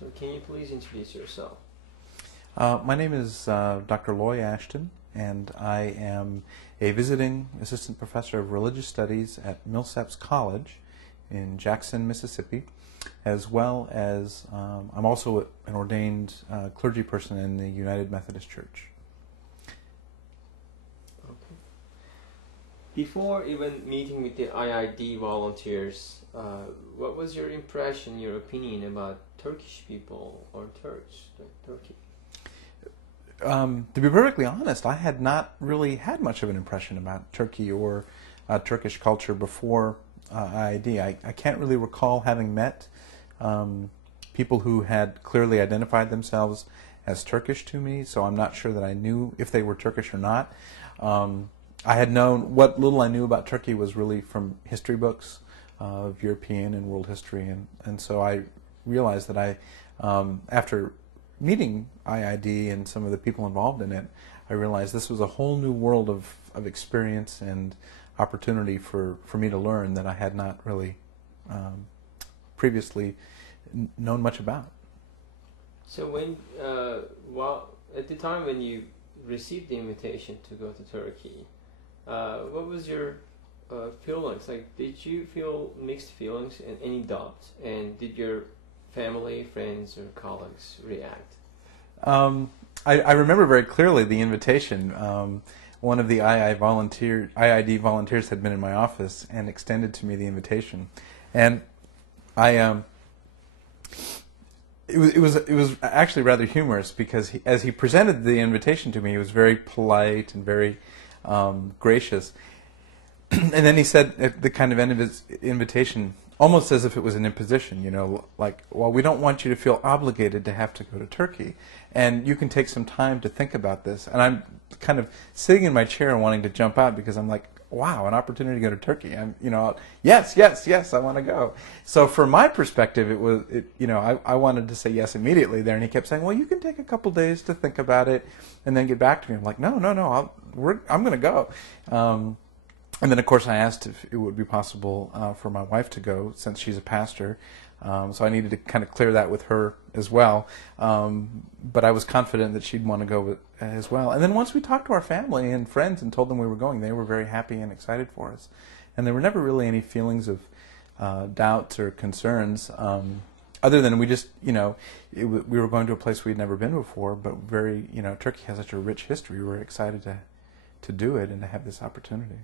So can you please introduce yourself? My name is Dr. Loye Ashton, and I am a visiting assistant professor of religious studies at Millsaps College in Jackson, Mississippi, as well as I'm also an ordained clergy person in the United Methodist Church. Okay. Before even meeting with the IID volunteers, what was your impression, your opinion about Turkish people or Turks, Turkey? To be perfectly honest, I had not really had much of an impression about Turkey or Turkish culture before IID. I can't really recall having met people who had clearly identified themselves as Turkish to me, so I'm not sure that I knew if they were Turkish or not. I had known, what little I knew about Turkey was really from history books of European and world history, and so I realized that after meeting IID and some of the people involved in it, I realized this was a whole new world of experience and opportunity for me to learn that I had not really previously known much about. So when, at the time when you received the invitation to go to Turkey, what was your feelings? Like, did you feel mixed feelings and any doubts? And did your family, friends, or colleagues react? I remember very clearly the invitation. One of the IID volunteers had been in my office and extended to me the invitation, and it was actually rather humorous because as he presented the invitation to me, he was very polite and very gracious, and then he said at the kind of end of his invitation, almost as if it was an imposition, like, well, we don't want you to feel obligated to have to go to Turkey, and you can take some time to think about this. And I'm kind of sitting in my chair and wanting to jump out because I'm like, wow, an opportunity to go to Turkey. Yes, I want to go. So from my perspective, I wanted to say yes immediately there, and he kept saying, well, you can take a couple days to think about it and then get back to me. I'm like, no, I'm going to go. And then, of course, I asked if it would be possible for my wife to go, since she's a pastor. So I needed to kind of clear that with her as well. But I was confident that she'd want to go as well. And then once we talked to our family and friends and told them we were going, they were very happy and excited for us. And there were never really any feelings of doubts or concerns, other than we just, we were going to a place we'd never been before, but Turkey has such a rich history. We were excited to do it and to have this opportunity.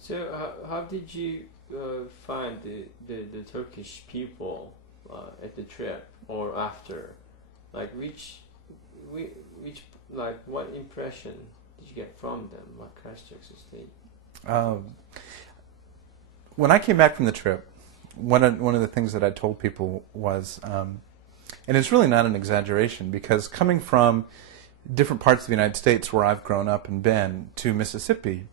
So how did you find the Turkish people at the trip or after? Like what impression did you get from them? What characteristics they? When I came back from the trip, one of the things that I told people was, and it's really not an exaggeration, because coming from different parts of the United States where I've grown up and been to Mississippi,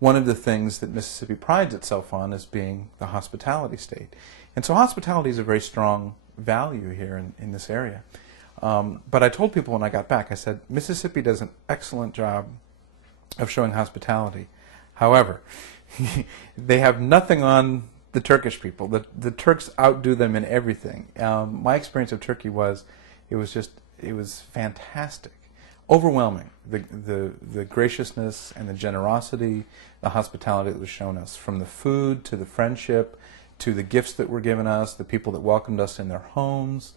one of the things that Mississippi prides itself on is being the hospitality state. And so hospitality is a very strong value here in this area. But I told people when I got back, I said, Mississippi does an excellent job of showing hospitality. However, they have nothing on the Turkish people. The Turks outdo them in everything. My experience of Turkey was, it was fantastic. Overwhelming, the graciousness and the generosity, the hospitality that was shown us, from the food to the friendship to the gifts that were given us, the people that welcomed us in their homes,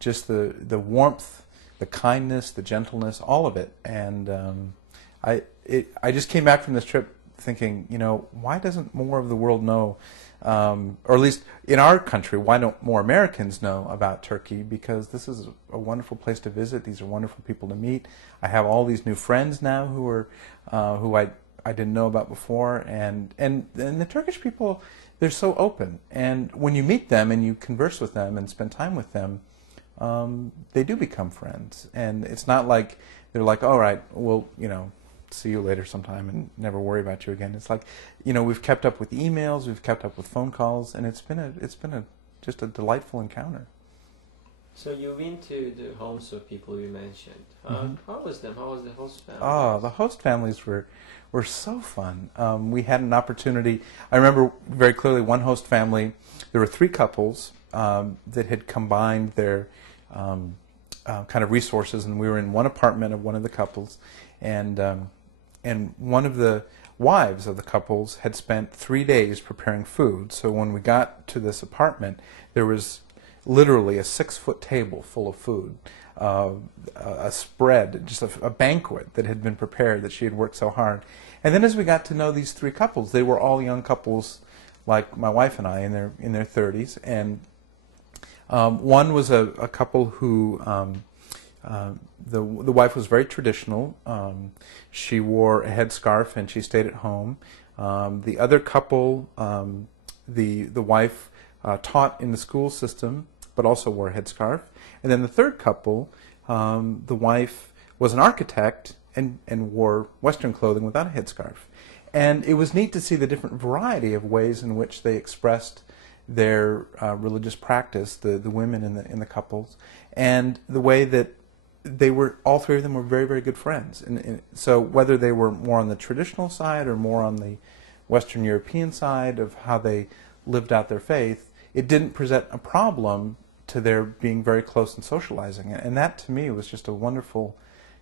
just the warmth, the kindness, the gentleness, all of it. And I just came back from this trip thinking, why doesn't more of the world know, or at least in our country, why don't more Americans know about Turkey? Because this is a wonderful place to visit. These are wonderful people to meet. I have all these new friends now who I didn't know about before, and the Turkish people, they're so open. And when you meet them and you converse with them and spend time with them, they do become friends. And it's not like they're like, all right, well, see you later sometime and never worry about you again. It's like, we've kept up with emails, we've kept up with phone calls, and it's been just a delightful encounter. So you've been to the homes of people you mentioned. How was them? How was the host family? Oh, the host families were so fun. We had an opportunity. I remember very clearly one host family. There were 3 couples that had combined their kind of resources, and we were in one apartment of one of the couples, and one of the wives of the couples had spent 3 days preparing food. So when we got to this apartment, there was literally a 6-foot table full of food, a spread, just a banquet that had been prepared that she had worked so hard. And then as we got to know these 3 couples, they were all young couples like my wife and I in their 30s, and one was a couple who the wife was very traditional. She wore a headscarf and she stayed at home. The other couple, the wife taught in the school system, but also wore a headscarf. And then the third couple, the wife was an architect and wore Western clothing without a headscarf. And it was neat to see the different variety of ways in which they expressed their religious practice, the women in the couples, and the way that they were, all 3 of them were very, very good friends. And so whether they were more on the traditional side or more on the Western European side of how they lived out their faith, it didn't present a problem to their being very close and socializing. And that, to me, was just a wonderful,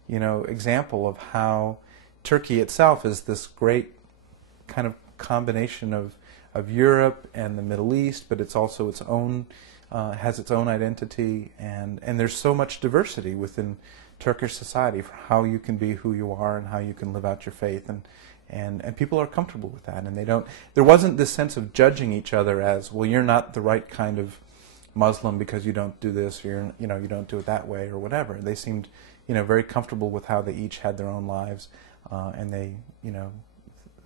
example of how Turkey itself is this great kind of combination of Europe and the Middle East, but it's also its own, has its own identity, and there's so much diversity within Turkish society for how you can be who you are and how you can live out your faith, and people are comfortable with that, and there wasn't this sense of judging each other as, well, you're not the right kind of Muslim because you don't do this, or you don't do it that way, or whatever. They seemed, very comfortable with how they each had their own lives, and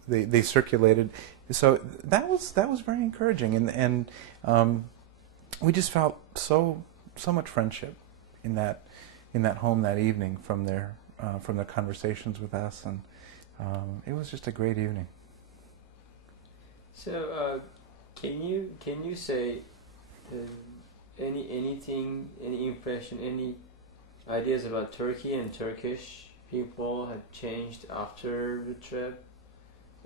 they circulated. So that was very encouraging, and we just felt so much friendship in that home that evening from their conversations with us, and it was just a great evening. So can you say any impression, any ideas about Turkey and Turkish people have changed after the trip?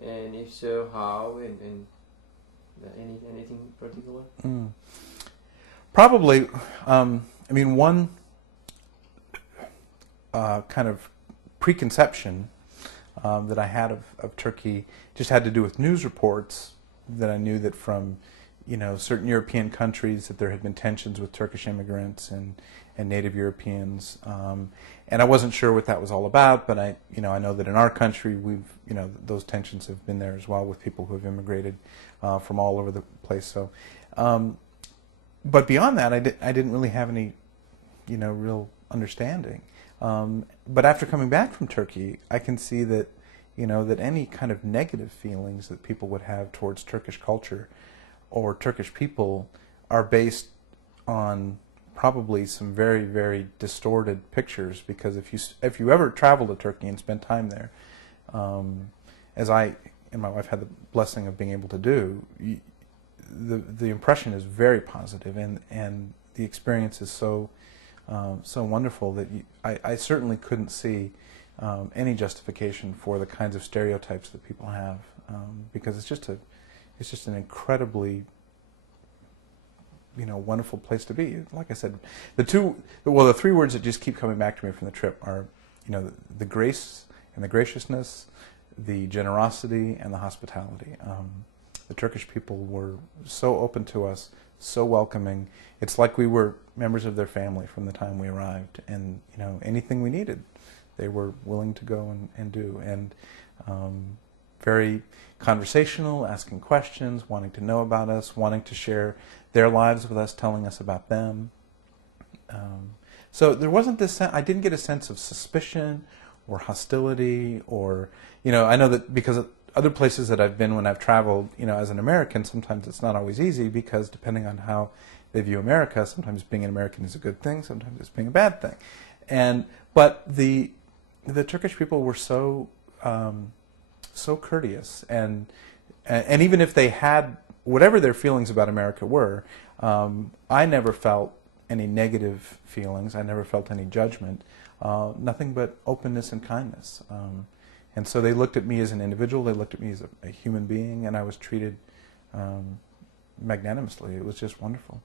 And if so, how? And anything particular? Probably, one kind of preconception that I had of Turkey just had to do with news reports that I knew that from, certain European countries that there had been tensions with Turkish immigrants and native Europeans, and I wasn't sure what that was all about, but I know that in our country those tensions have been there as well with people who have immigrated from all over the place. So, but beyond that, I didn't really have any, real understanding. But after coming back from Turkey, I can see that, that any kind of negative feelings that people would have towards Turkish culture or Turkish people are based on probably some very, very distorted pictures. Because if you ever travel to Turkey and spend time there, as I and my wife had the blessing of being able to do, the impression is very positive, and the experience is so wonderful that I certainly couldn't see any justification for the kinds of stereotypes that people have, because it's just an incredibly wonderful place to be. Like I said, the 3 words that just keep coming back to me from the trip are the grace and the graciousness, the generosity and the hospitality. The Turkish people were so open to us, so welcoming. It's like we were members of their family from the time we arrived, and anything we needed, they were willing to go and do. And very conversational, asking questions, wanting to know about us, wanting to share their lives with us, telling us about them. So there wasn't this I didn't get a sense of suspicion or hostility, or I know that because of other places that I've been when I've traveled, as an American, sometimes it's not always easy, because depending on how they view America, sometimes being an American is a good thing, sometimes it's being a bad thing. But the Turkish people were so courteous, and even if they had whatever their feelings about America were, I never felt any negative feelings. I never felt any judgment. Nothing but openness and kindness. And so they looked at me as an individual. They looked at me as a human being, and I was treated magnanimously. It was just wonderful.